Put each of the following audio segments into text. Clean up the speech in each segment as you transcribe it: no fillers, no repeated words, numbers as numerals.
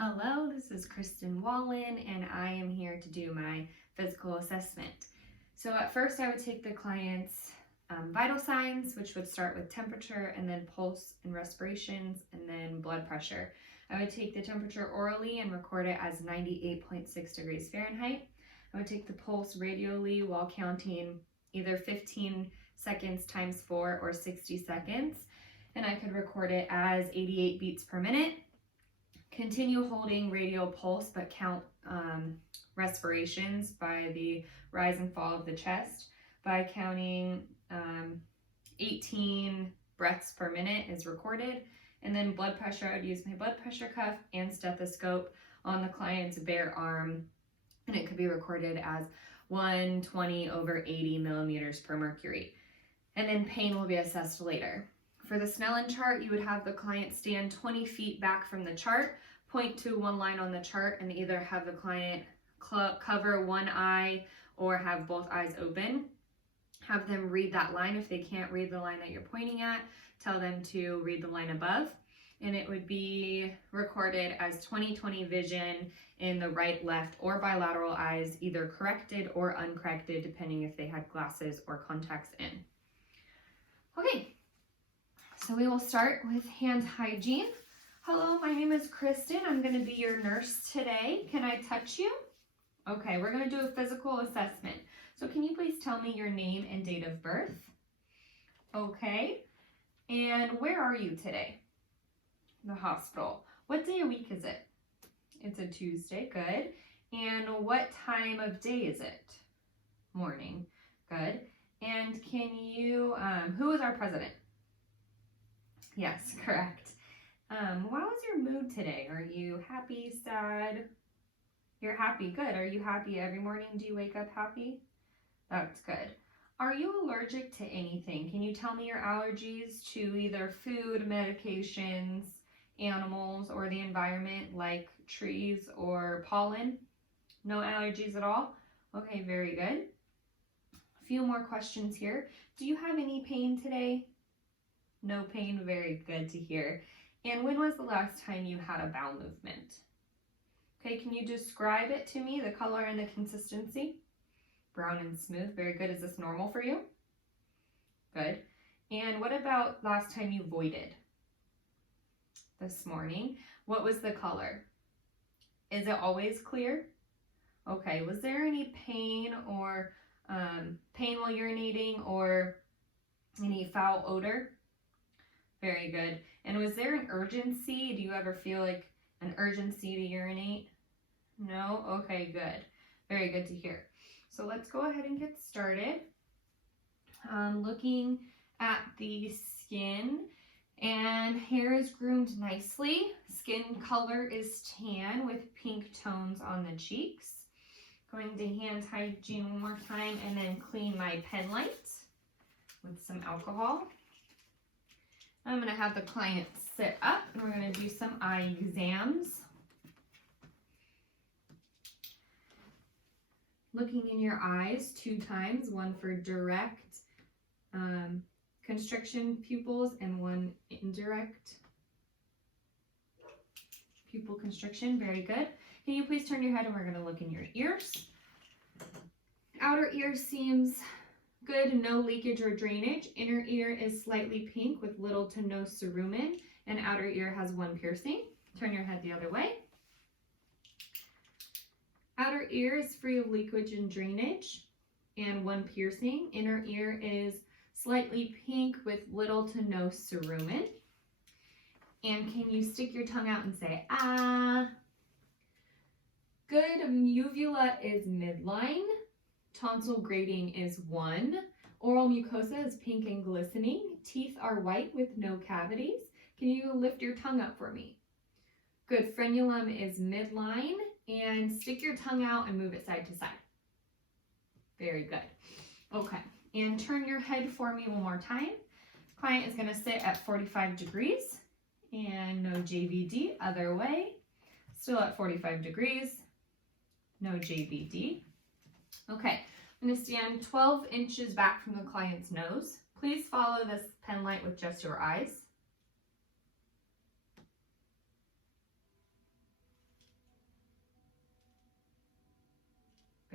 Hello, this is Kristen Wallen, and I am here to do my physical assessment. So at first I would take the client's vital signs, which would start with temperature and then pulse and respirations and then blood pressure. I would take the temperature orally and record it as 98.6 degrees Fahrenheit. I would take the pulse radially while counting either 15 seconds times 4 or 60 seconds, and I could record it as 88 beats per minute. Continue holding radial pulse, but count respirations by the rise and fall of the chest by counting 18 breaths per minute is recorded. And then blood pressure, I would use my blood pressure cuff and stethoscope on the client's bare arm, and it could be recorded as 120/80 millimeters per mercury. And then pain will be assessed later. For the Snellen chart, you would have the client stand 20 feet back from the chart, point to one line on the chart, and either have the client cover one eye or have both eyes open. Have them read that line. If they can't read the line that you're pointing at, tell them to read the line above. And it would be recorded as 20/20 vision in the right, left, or bilateral eyes, either corrected or uncorrected, depending if they had glasses or contacts in. Okay. So we will start with hand hygiene. Hello, my name is Kristen. I'm going to be your nurse today. Can I touch you? Okay, we're going to do a physical assessment. So can you please tell me your name and date of birth? Okay. And where are you today? The hospital. What day of week is it? It's a Tuesday. Good. And what time of day is it? Morning. Good. And can you, who is our president? Yes, correct. How was your mood today? Are you happy, sad? You're happy. Good. Are you happy every morning? Do you wake up happy? That's good. Are you allergic to anything? Can you tell me your allergies to either food, medications, animals, or the environment like trees or pollen? No allergies at all? Okay, very good. A few more questions here. Do you have any pain today? No pain, very good to hear. And when was the last time you had a bowel movement? Okay, can you describe it to me, the color and the consistency? Brown and smooth, very good. Is this normal for you? Good. And what about last time you voided? This morning. What was the color? Is it always clear? Okay, was there any pain or pain while urinating or any foul odor? Very good. And was there an urgency? Do you ever feel like an urgency to urinate? No? Okay, good. Very good to hear. So let's go ahead and get started. Looking at the skin, and hair is groomed nicely. Skin color is tan with pink tones on the cheeks. Going to hand hygiene one more time and then clean my pen light with some alcohol. I'm going to have the client sit up and we're going to do some eye exams. Looking in your eyes 2 times, one for direct constriction pupils and one indirect pupil constriction. Very good. Can you please turn your head and we're going to look in your ears. Outer ear seems good, no leakage or drainage. Inner ear is slightly pink with little to no cerumen, and outer ear has 1 piercing. Turn your head the other way. Outer ear is free of leakage and drainage and 1 piercing. Inner ear is slightly pink with little to no cerumen. And can you stick your tongue out and say, ah? Good. Uvula is midline. Tonsil grading is 1. Oral mucosa is pink and glistening. Teeth are white with no cavities. Can you lift your tongue up for me? Good. Frenulum is midline. And stick your tongue out and move it side to side. Very good. Okay. And turn your head for me one more time. Client is going to sit at 45 degrees. And no JVD. Other way. Still at 45 degrees. No JVD. Okay, I'm going to stand 12 inches back from the client's nose. Please follow this pen light with just your eyes.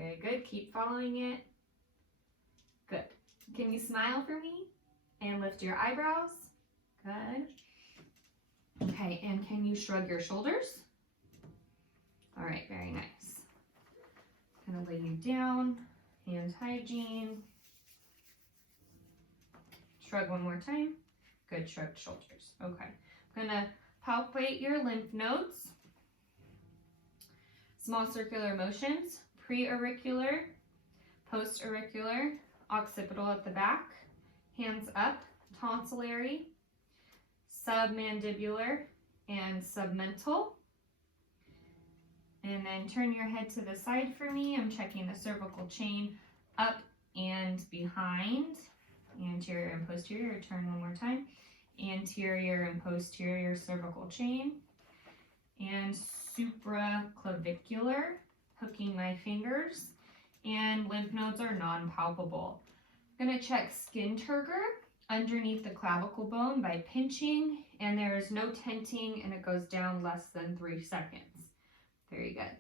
Very good. Keep following it. Good. Can you smile for me and lift your eyebrows? Good. Okay, and can you shrug your shoulders? All right, very nice. Kind of lay you down, hand hygiene. Shrug one more time. Good, shrugged shoulders. Okay, I'm gonna palpate your lymph nodes. Small circular motions, pre-auricular, post-auricular, occipital at the back, hands up, tonsillary, submandibular, and submental. And then turn your head to the side for me. I'm checking the cervical chain up and behind, anterior and posterior. Turn one more time. Anterior and posterior cervical chain. And supraclavicular, hooking my fingers. And lymph nodes are non-palpable. I'm going to check skin turgor underneath the clavicle bone by pinching, and there is no tenting, and it goes down less than 3 seconds. Very good.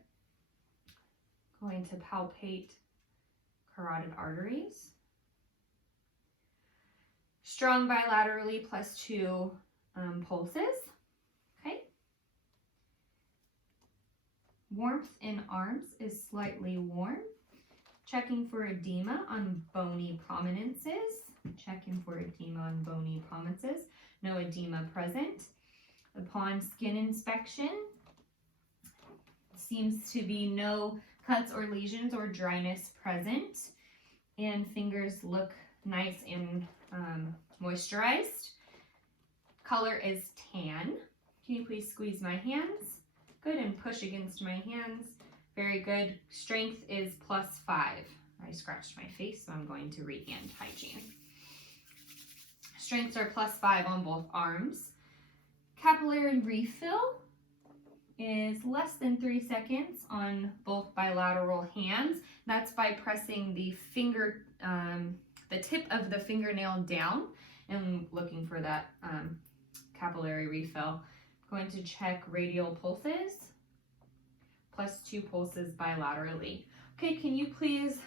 Going to palpate carotid arteries. Strong bilaterally +2 pulses. Okay. Warmth in arms is slightly warm. Checking for edema on bony prominences. Checking for edema on bony prominences. No edema present. Upon skin inspection, seems to be no cuts or lesions or dryness present. And fingers look nice and moisturized. Color is tan. Can you please squeeze my hands? Good, and push against my hands. Very good. Strength is +5. I scratched my face, so I'm going to read hand hygiene. Strengths are +5 on both arms. Capillary refill is less than 3 seconds on both bilateral hands. That's by pressing the finger, the tip of the fingernail down and looking for that capillary refill. I'm going to check radial pulses. +2 pulses bilaterally. Okay, can you please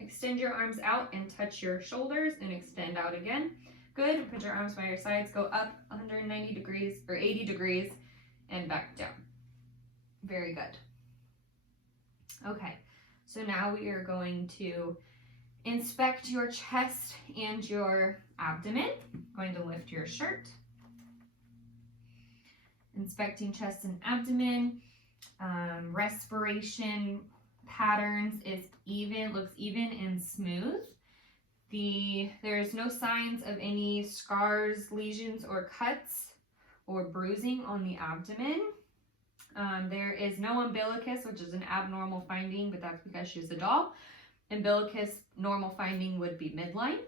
extend your arms out and touch your shoulders and extend out again? Good. Put your arms by your sides. Go up 190 degrees or 80 degrees and back down. Very good. Okay, so now we are going to inspect your chest and your abdomen. I'm going to lift your shirt. Inspecting chest and abdomen. Respiration patterns is even, looks even and smooth. There's no signs of any scars, lesions, or cuts or bruising on the abdomen. There is no umbilicus, which is an abnormal finding, but that's because she's a doll. Umbilicus, normal finding would be midline.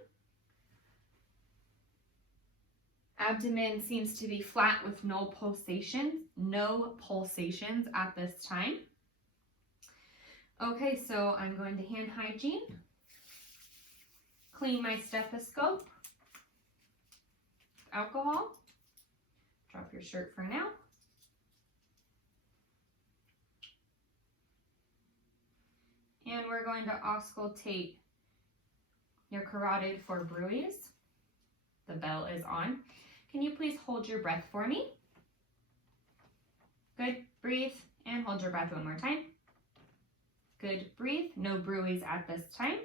Abdomen seems to be flat with no pulsations at this time. Okay, so I'm going to hand hygiene, clean my stethoscope, alcohol, drop your shirt for now. And we're going to auscultate your carotid for bruits. The bell is on. Can you please hold your breath for me? Good. Breathe and hold your breath one more time. Good. Breathe. No bruits at this time.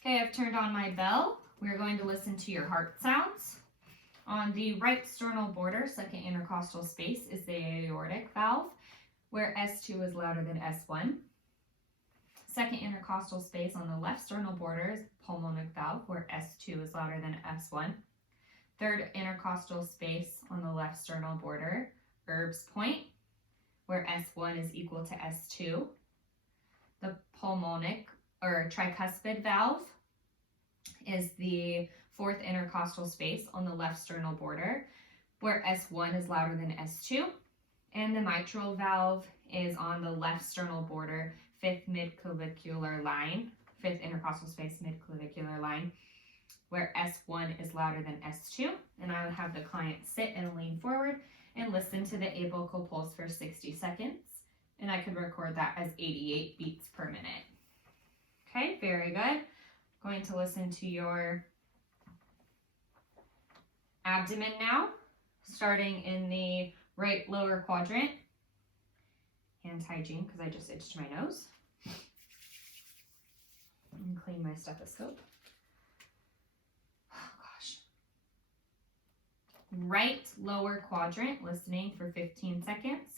Okay, I've turned on my bell. We're going to listen to your heart sounds. On the right sternal border, second intercostal space, is the aortic valve, where S2 is louder than S1. Second intercostal space on the left sternal border is pulmonic valve, where S2 is louder than S1. Third intercostal space on the left sternal border, Erb's point, where S1 is equal to S2. The pulmonic or tricuspid valve is the fourth intercostal space on the left sternal border, where S1 is louder than S2. And the mitral valve is on the left sternal border, fifth midclavicular line, fifth intercostal space midclavicular line, where S1 is louder than S2. And I would have the client sit and lean forward and listen to the apical pulse for 60 seconds. and I could record that as 88 beats per minute. Okay, very good. Going to listen to your abdomen now, starting in the right lower quadrant. Hand hygiene, because I just itched my nose. And clean my stethoscope. Oh gosh. Right lower quadrant, listening for 15 seconds.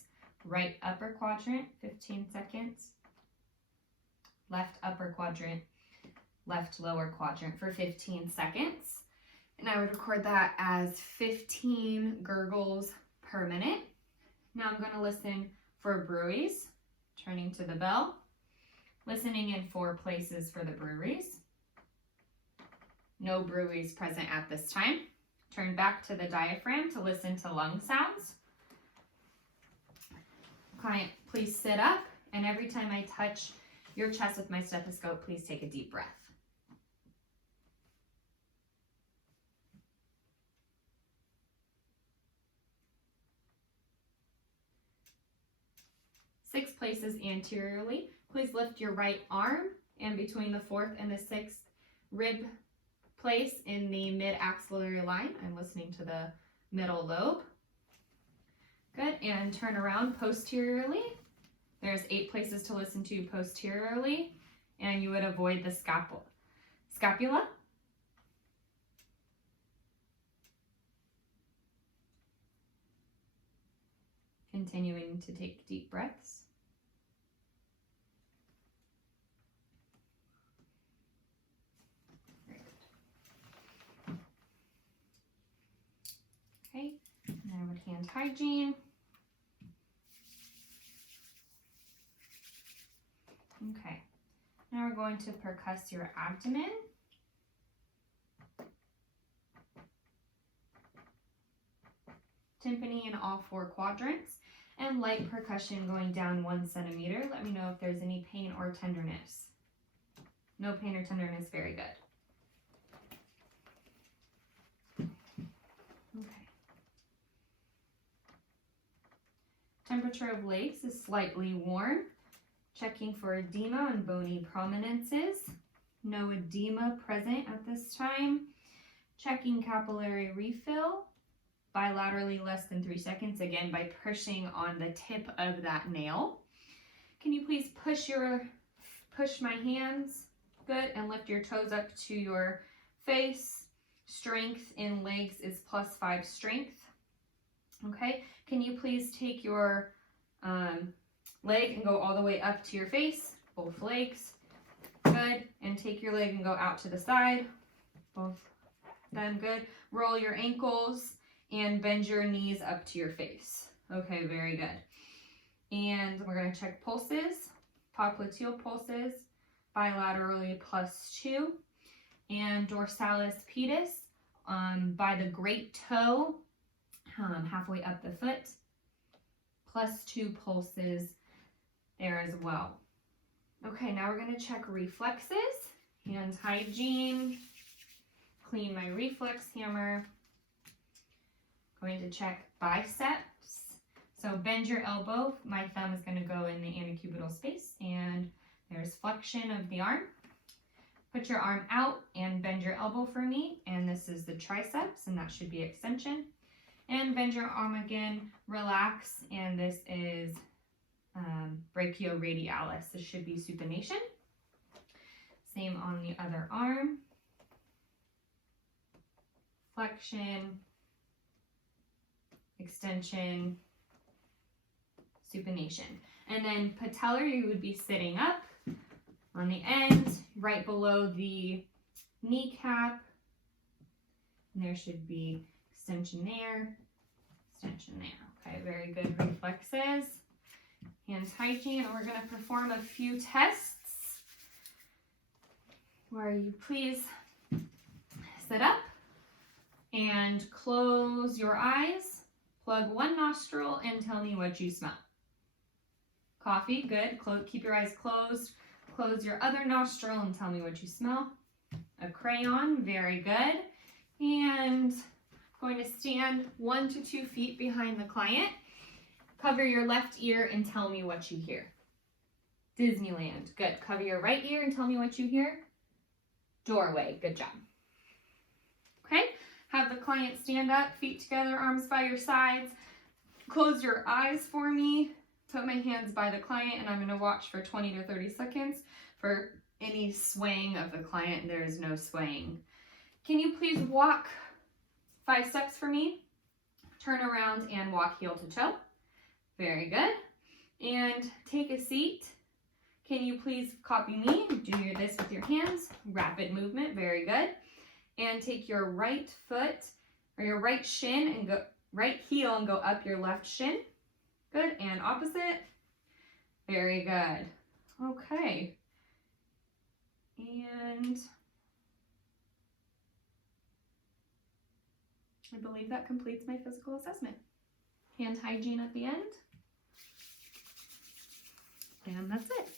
Right upper quadrant, 15 seconds. Left upper quadrant, left lower quadrant for 15 seconds. And I would record that as 15 gurgles per minute. Now I'm going to listen for breweries, turning to the bell, listening in 4 places for the breweries. No breweries present at this time. Turn back to the diaphragm to listen to lung sounds. Client, please sit up, and every time I touch your chest with my stethoscope, please take a deep breath. Six places anteriorly. Please lift your right arm, and between the 4th and the 6th rib place in the mid-axillary line. I'm listening to the middle lobe. Good, and turn around posteriorly. There's 8 places to listen to posteriorly, and you would avoid the scapula. Continuing to take deep breaths. Very good. Okay, now with hand hygiene. Okay, now we're going to percuss your abdomen. Tympani in all 4 quadrants, and light percussion going down 1 centimeter. Let me know if there's any pain or tenderness. No pain or tenderness, very good. Okay. Temperature of legs is slightly warm. Checking for edema and bony prominences. No edema present at this time. Checking capillary refill. Bilaterally less than 3 seconds, again by pushing on the tip of that nail. Can you please push my hands? Good, and lift your toes up to your face. Strength in legs is +5 strength. Okay, can you please take your leg and go all the way up to your face, both legs. Good, and take your leg and go out to the side, both them. Good. Roll your ankles and bend your knees up to your face. Okay, very good. And we're going to check pulses, popliteal pulses, bilaterally +2, and dorsalis pedis by the great toe, halfway up the foot, +2 pulses there as well. Okay, now we're going to check reflexes, hand hygiene, clean my reflex hammer. Going to check biceps. So bend your elbow. My thumb is going to go in the antecubital space, and there's flexion of the arm. Put your arm out and bend your elbow for me, and this is the triceps, and that should be extension. And bend your arm again, relax, and this is brachioradialis. This should be supination. Same on the other arm. Flexion, extension, supination. And then patellar, you would be sitting up on the end, right below the kneecap. And there should be extension there, extension there. Okay, very good reflexes. Hands hygiene, and we're going to perform a few tests where you please sit up and close your eyes, plug one nostril, and tell me what you smell. Coffee, good. Keep your eyes closed. Close your other nostril and tell me what you smell. A crayon, very good. And going to stand 1 to 2 feet behind the client Cover your left ear and tell me what you hear. Disneyland. Good. Cover your right ear and tell me what you hear. Doorway. Good job. Okay. Have the client stand up, feet together, arms by your sides. Close your eyes for me. Put my hands by the client, and I'm going to watch for 20 to 30 seconds for any swaying of the client. There is no swaying. Can you please walk 5 steps for me? Turn around and walk heel to toe. Very good. And take a seat. Can you please copy me? Do this with your hands. Rapid movement. Very good. And take your right foot or your right shin and go right heel and go up your left shin. Good. And opposite. Very good. Okay. And I believe that completes my physical assessment. Hand hygiene at the end. And that's it.